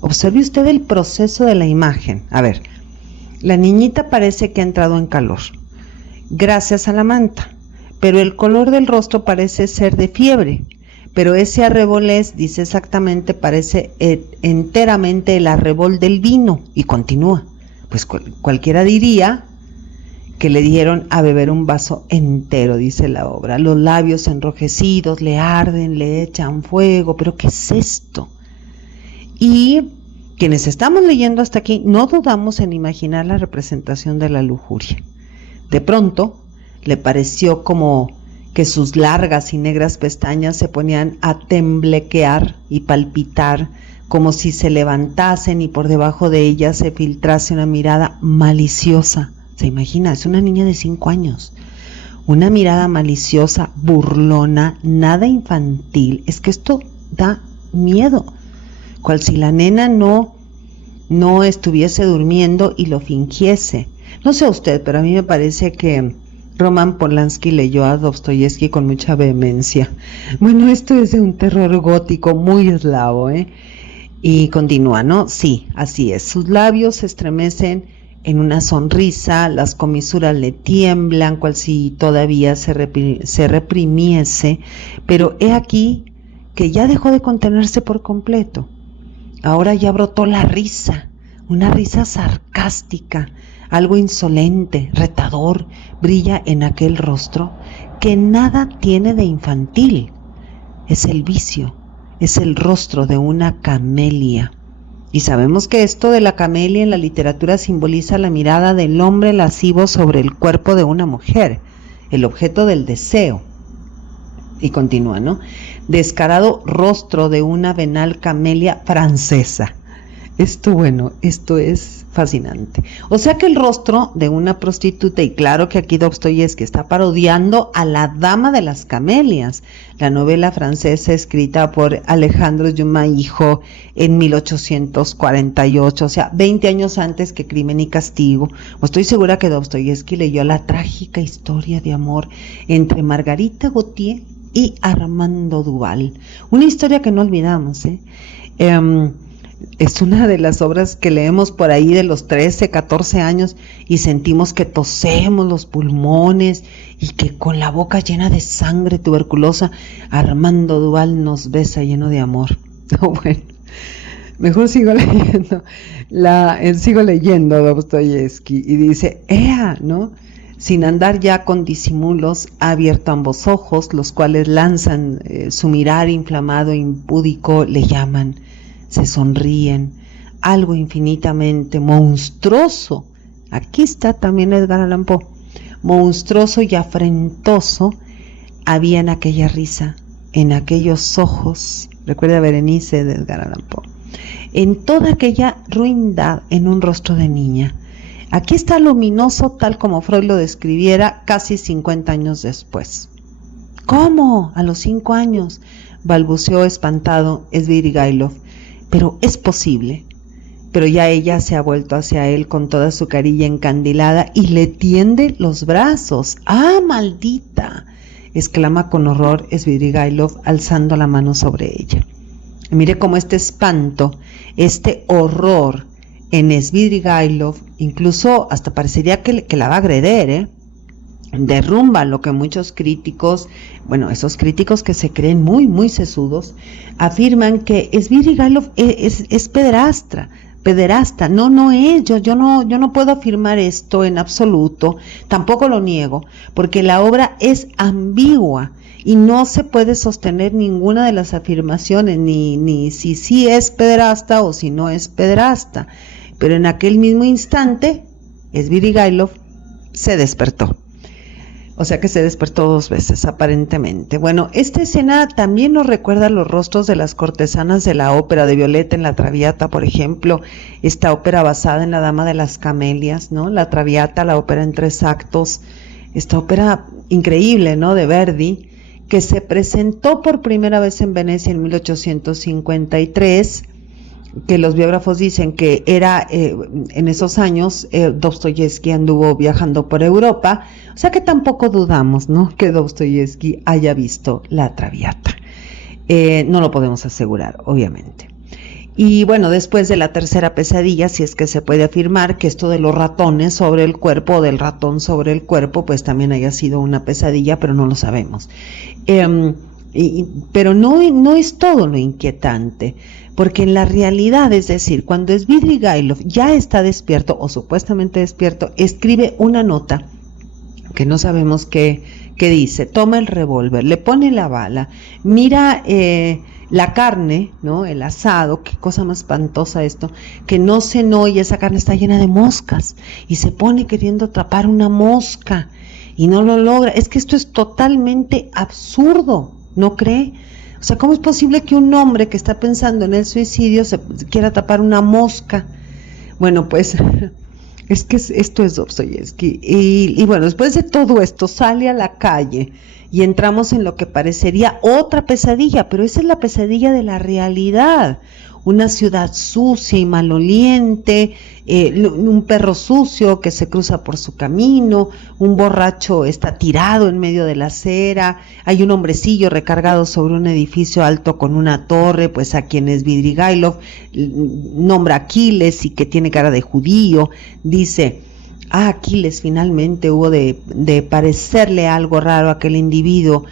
Observe usted el proceso de la imagen. A ver, la niñita parece que ha entrado en calor, gracias a la manta, pero el color del rostro parece ser de fiebre. Pero ese arrebol dice exactamente, parece enteramente el arrebol del vino. Y continúa. Pues cualquiera diría que le dieron a beber un vaso entero, dice la obra. Los labios enrojecidos le arden, le echan fuego. ¿Pero qué es esto? Y quienes estamos leyendo hasta aquí no dudamos en imaginar la representación de la lujuria. De pronto le pareció como que sus largas y negras pestañas se ponían a temblequear y palpitar, como si se levantasen y por debajo de ellas se filtrase una mirada maliciosa. ¿Se imagina? Es una niña de 5 años. Una mirada maliciosa, burlona, nada infantil. Es que esto da miedo. Cual si la nena no estuviese durmiendo y lo fingiese. No sé usted, pero a mí me parece que Roman Polanski leyó a Dostoyevsky con mucha vehemencia. Bueno, esto es de un terror gótico muy eslavo, ¿eh? Y continúa, ¿no? Sí, así es. Sus labios se estremecen en una sonrisa, las comisuras le tiemblan, cual si todavía se reprimiese, pero he aquí que ya dejó de contenerse por completo. Ahora ya brotó la risa, una risa sarcástica, algo insolente, retador, brilla en aquel rostro que nada tiene de infantil. Es el vicio, es el rostro de una camelia. Y sabemos que esto de la camelia en la literatura simboliza la mirada del hombre lascivo sobre el cuerpo de una mujer, el objeto del deseo. Y continúa, ¿no? Descarado rostro de una venal camelia francesa. Esto es fascinante. O sea que el rostro de una prostituta, y claro que aquí Dostoyevsky está parodiando a La Dama de las Camelias, la novela francesa escrita por Alejandro Dumas hijo en 1848, o sea, 20 años antes que Crimen y Castigo. Estoy segura que Dostoyevsky leyó la trágica historia de amor entre Margarita Gautier y Armando Duval, una historia que no olvidamos, es una de las obras que leemos por ahí de los 13, 14 años y sentimos que tosemos los pulmones y que con la boca llena de sangre tuberculosa Armando Duval nos besa lleno de amor. Bueno, mejor sigo leyendo Dostoyevsky y dice, ¿no? Sin andar ya con disimulos, ha abierto ambos ojos, los cuales lanzan su mirar inflamado e impúdico, le llaman, se sonríen, algo infinitamente monstruoso. Aquí está también Edgar Allan Poe. Monstruoso y afrentoso había en aquella risa, en aquellos ojos. Recuerda Berenice de Edgar Allan Poe. En toda aquella ruindad, en un rostro de niña. Aquí está luminoso tal como Freud lo describiera casi 50 años después. ¿Cómo? A los 5 años, balbuceó espantado Svidrigailov. Pero es posible. Pero ya ella se ha vuelto hacia él con toda su carilla encandilada y le tiende los brazos. ¡Ah, maldita!, exclama con horror Svidrigailov alzando la mano sobre ella. Y mire cómo este espanto, este horror en Svidrigailov, incluso hasta parecería que la va a agreder, derrumba lo que muchos críticos, bueno, esos críticos que se creen muy, muy sesudos, afirman que Svidrigailov es pederasta. No es, yo no puedo afirmar esto en absoluto, tampoco lo niego, porque la obra es ambigua y no se puede sostener ninguna de las afirmaciones, ni si sí es pederasta o si no es pederasta. Pero en aquel mismo instante, Svidrigailov se despertó. O sea que se despertó 2 veces, aparentemente. Bueno, esta escena también nos recuerda los rostros de las cortesanas de la ópera de Violeta en La Traviata, por ejemplo, esta ópera basada en La Dama de las Camelias, ¿no? La Traviata, la ópera en 3 actos, esta ópera increíble, ¿no?, de Verdi, que se presentó por primera vez en Venecia en 1853, que los biógrafos dicen que era en esos años Dostoyevsky anduvo viajando por Europa, o sea que tampoco dudamos, ¿no?, que Dostoyevsky haya visto La Traviata. No lo podemos asegurar, obviamente. Y bueno, después de la tercera pesadilla, si es que se puede afirmar que esto de los ratones sobre el cuerpo o del ratón sobre el cuerpo, pues también haya sido una pesadilla, pero no lo sabemos. Pero no es todo lo inquietante, porque en la realidad, es decir, cuando Svidrigailov ya está despierto o supuestamente despierto, escribe una nota que no sabemos qué dice, toma el revólver, le pone la bala, mira la carne, ¿no?, el asado, qué cosa más espantosa esto, que no cenó y esa carne está llena de moscas y se pone queriendo atrapar una mosca y no lo logra. Es que esto es totalmente absurdo, ¿no cree? O sea, ¿cómo es posible que un hombre que está pensando en el suicidio se quiera tapar una mosca? Bueno, pues es que esto es Dostoyevsky. Y bueno, después de todo esto sale a la calle y entramos en lo que parecería otra pesadilla, pero esa es la pesadilla de la realidad. Una ciudad sucia y maloliente, un perro sucio que se cruza por su camino, un borracho está tirado en medio de la acera, hay un hombrecillo recargado sobre un edificio alto con una torre, pues a quien Svidrigailov nombra Aquiles y que tiene cara de judío, dice: Aquiles finalmente hubo de parecerle algo raro a aquel individuo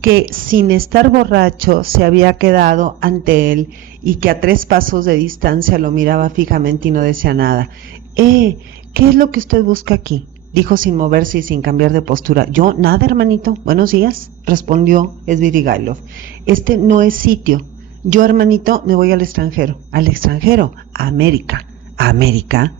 que sin estar borracho se había quedado ante él y que a 3 pasos de distancia lo miraba fijamente y no decía nada. ¿Qué es lo que usted busca aquí?, dijo sin moverse y sin cambiar de postura. Yo, nada, hermanito. Buenos días, respondió Svidrigailov. Este no es sitio. Yo, hermanito, me voy al extranjero. ¿Al extranjero? A América. ¿A América?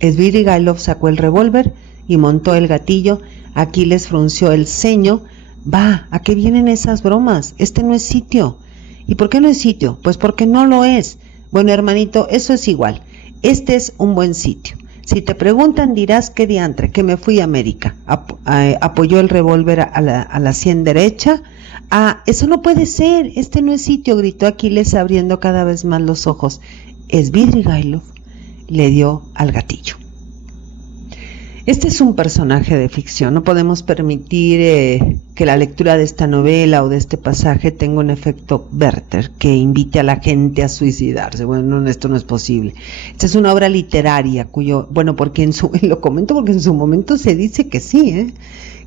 Svidrigailov sacó el revólver y montó el gatillo. Aquiles frunció el ceño. Va, ¿a qué vienen esas bromas? Este no es sitio. ¿Y por qué no es sitio? Pues porque no lo es. Bueno, hermanito, eso es igual. Este es un buen sitio. Si te preguntan, dirás que diantre, que me fui a América. Apoyó el revólver a la sien derecha. Eso no puede ser, este no es sitio, gritó Aquiles abriendo cada vez más los ojos. Svidrigailov le dio al gatillo. Este es un personaje de ficción, no podemos permitir que la lectura de esta novela o de este pasaje tenga un efecto Werther, que invite a la gente a suicidarse. Bueno, esto no es posible. Esta es una obra literaria porque lo comento porque en su momento se dice que sí,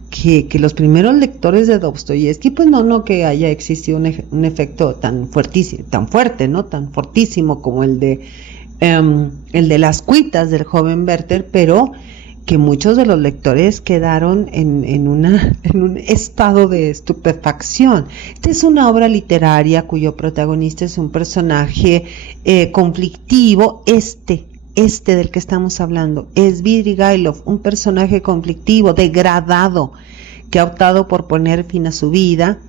que los primeros lectores de Dostoyevsky, pues no que haya existido un efecto tan fuertísimo, tan fuerte, ¿no?, tan fortísimo como el de las cuitas del joven Werther, pero que muchos de los lectores quedaron en un estado de estupefacción. Esta es una obra literaria cuyo protagonista es un personaje conflictivo, este del que estamos hablando, es Svidrigailov, un personaje conflictivo, degradado, que ha optado por poner fin a su vida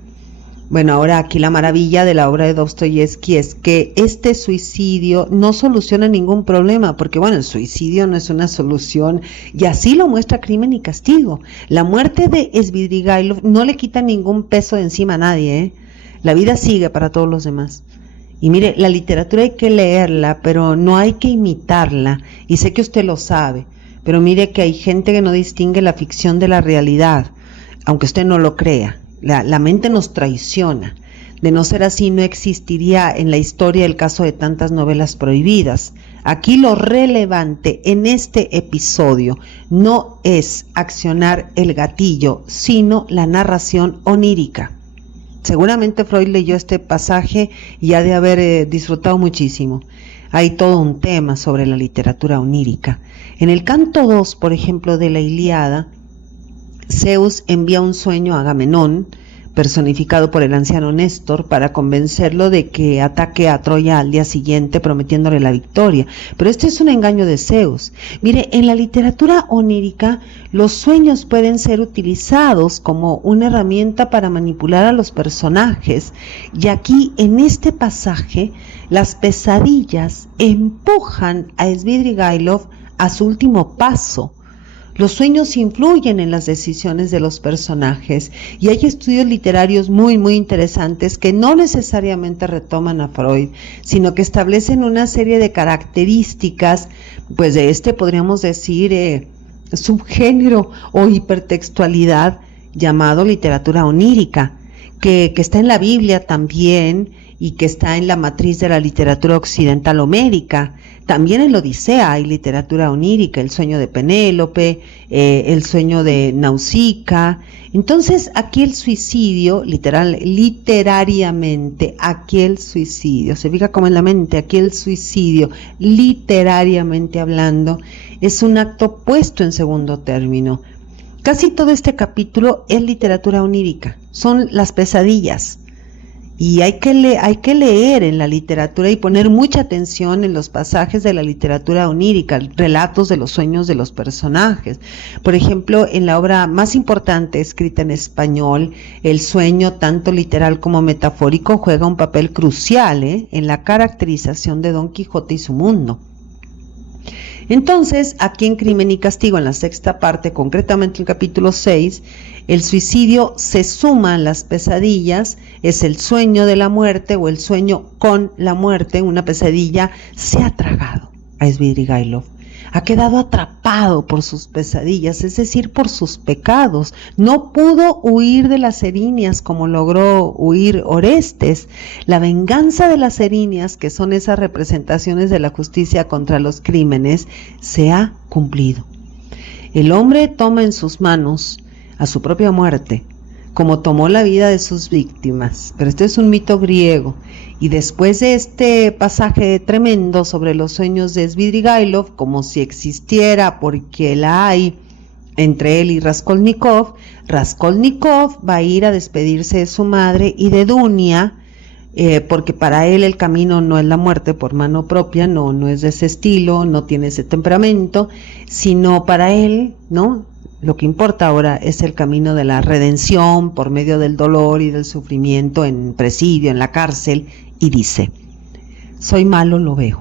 Bueno, ahora aquí la maravilla de la obra de Dostoyevsky es que este suicidio no soluciona ningún problema, porque bueno, el suicidio no es una solución, y así lo muestra Crimen y Castigo. La muerte de Svidrigailov no le quita ningún peso de encima a nadie, ¿eh? La vida sigue para todos los demás. Y mire, la literatura hay que leerla, pero no hay que imitarla, y sé que usted lo sabe, pero mire que hay gente que no distingue la ficción de la realidad, aunque usted no lo crea. La mente nos traiciona. De no ser así, no existiría en la historia el caso de tantas novelas prohibidas. Aquí lo relevante en este episodio no es accionar el gatillo, sino la narración onírica. Seguramente Freud leyó este pasaje y ha de haber disfrutado muchísimo. Hay todo un tema sobre la literatura onírica. En el canto 2, por ejemplo, de la Ilíada, Zeus envía un sueño a Agamenón, personificado por el anciano Néstor, para convencerlo de que ataque a Troya al día siguiente, prometiéndole la victoria. Pero este es un engaño de Zeus. Mire, en la literatura onírica, los sueños pueden ser utilizados como una herramienta para manipular a los personajes. Y aquí, en este pasaje, las pesadillas empujan a Svidrigailov a su último paso. Los sueños influyen en las decisiones de los personajes y hay estudios literarios muy interesantes que no necesariamente retoman a Freud, sino que establecen una serie de características, pues de podríamos decir subgénero o hipertextualidad llamado literatura onírica, que está en la Biblia también y que está en la matriz de la literatura occidental homérica. También en la Odisea hay literatura onírica, el sueño de Penélope, el sueño de Nausicaa. Entonces aquí el suicidio, literariamente, aquí el suicidio, se fija como en la mente, aquí el suicidio, literariamente hablando, es un acto puesto en segundo término. Casi todo este capítulo es literatura onírica, son las pesadillas. Y hay que leer en la literatura y poner mucha atención en los pasajes de la literatura onírica, relatos de los sueños de los personajes. Por ejemplo, en la obra más importante escrita en español, el sueño, tanto literal como metafórico, juega un papel crucial en la caracterización de Don Quijote y su mundo. Entonces, aquí en Crimen y Castigo, en la sexta parte, concretamente el capítulo 6, el suicidio se suma a las pesadillas, es el sueño de la muerte o el sueño con la muerte. Una pesadilla se ha tragado a Svidrigailov, ha quedado atrapado por sus pesadillas, es decir, por sus pecados. No pudo huir de las erinias como logró huir Orestes. La venganza de las erinias, que son esas representaciones de la justicia contra los crímenes, se ha cumplido. El hombre toma en sus manos a su propia muerte, como tomó la vida de sus víctimas. Pero este es un mito griego, y después de este pasaje tremendo sobre los sueños de Svidrigailov, como si existiera, porque la hay entre él y Raskolnikov, Raskolnikov va a ir a despedirse de su madre y de Dunia, porque para él el camino no es la muerte por mano propia, no es de ese estilo, no tiene ese temperamento, sino para él, ¿no? Lo que importa ahora es el camino de la redención por medio del dolor y del sufrimiento en presidio, en la cárcel, y dice: soy malo, lo veo.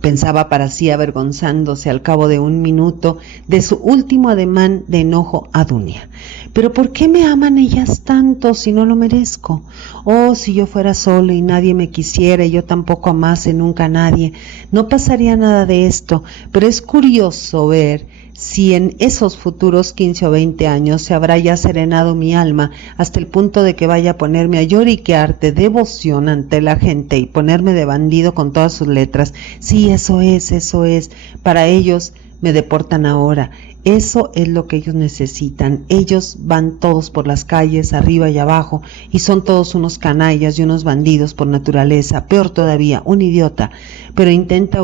Pensaba para sí, avergonzándose al cabo de un minuto de su último ademán de enojo a Dunia. Pero ¿por qué me aman ellas tanto si no lo merezco? Oh, si yo fuera solo y nadie me quisiera y yo tampoco amase nunca a nadie, no pasaría nada de esto. Pero es curioso ver si en esos futuros 15 o 20 años se habrá ya serenado mi alma hasta el punto de que vaya a ponerme a lloriquear de devoción ante la gente y ponerme de bandido con todas sus letras. Sí, eso es. Para ellos me deportan ahora. Eso es lo que ellos necesitan. Ellos van todos por las calles, arriba y abajo, y son todos unos canallas y unos bandidos por naturaleza. Peor todavía, un idiota. Pero intenta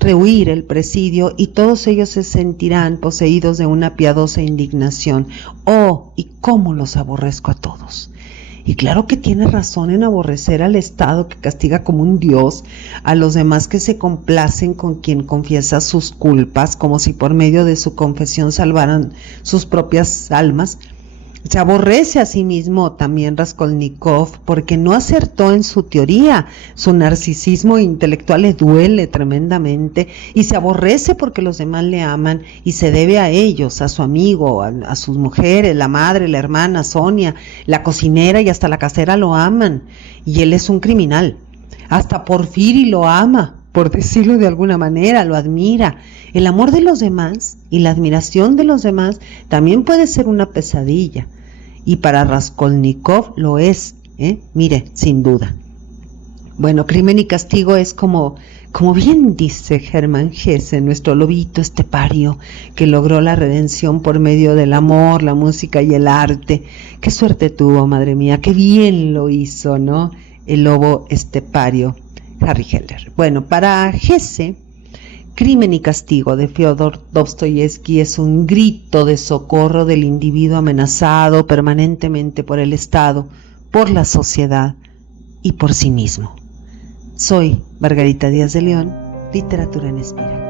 rehuir el presidio y todos ellos se sentirán poseídos de una piadosa indignación. Oh, y cómo los aborrezco a todos. Y claro que tiene razón en aborrecer al Estado, que castiga como un dios a los demás que se complacen con quien confiesa sus culpas, como si por medio de su confesión salvaran sus propias almas. Se aborrece a sí mismo también Raskolnikov porque no acertó en su teoría. Su narcisismo intelectual le duele tremendamente y se aborrece porque los demás le aman y se debe a ellos, a su amigo, a sus mujeres, la madre, la hermana, Sonia, la cocinera y hasta la casera lo aman. Y él es un criminal. Hasta Porfiri lo ama, por decirlo de alguna manera, lo admira. El amor de los demás y la admiración de los demás también puede ser una pesadilla. Y para Raskolnikov lo es, mire, sin duda. Bueno, Crimen y Castigo es como bien dice Hermann Hesse, nuestro lobito estepario, que logró la redención por medio del amor, la música y el arte. Qué suerte tuvo, madre mía, qué bien lo hizo, ¿no? El lobo estepario, Harry Heller. Bueno, para Hesse, Crimen y Castigo de Fyodor Dostoyevsky es un grito de socorro del individuo amenazado permanentemente por el Estado, por la sociedad y por sí mismo. Soy Margarita Díaz de León, Literatura en Espiral.